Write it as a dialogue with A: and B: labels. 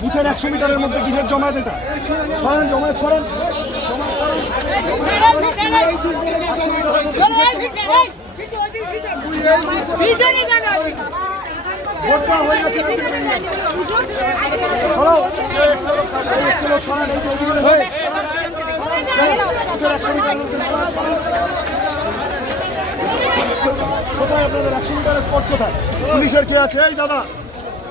A: বুথের একশো মিটারের মধ্যে কিসের জমায়েত এটা? সরেন, জমায়েত সরেন। কোথায় আপনাদের একশো মিটারের স্পট কোথায়? পুলিশের কে আছে? এই দাদা।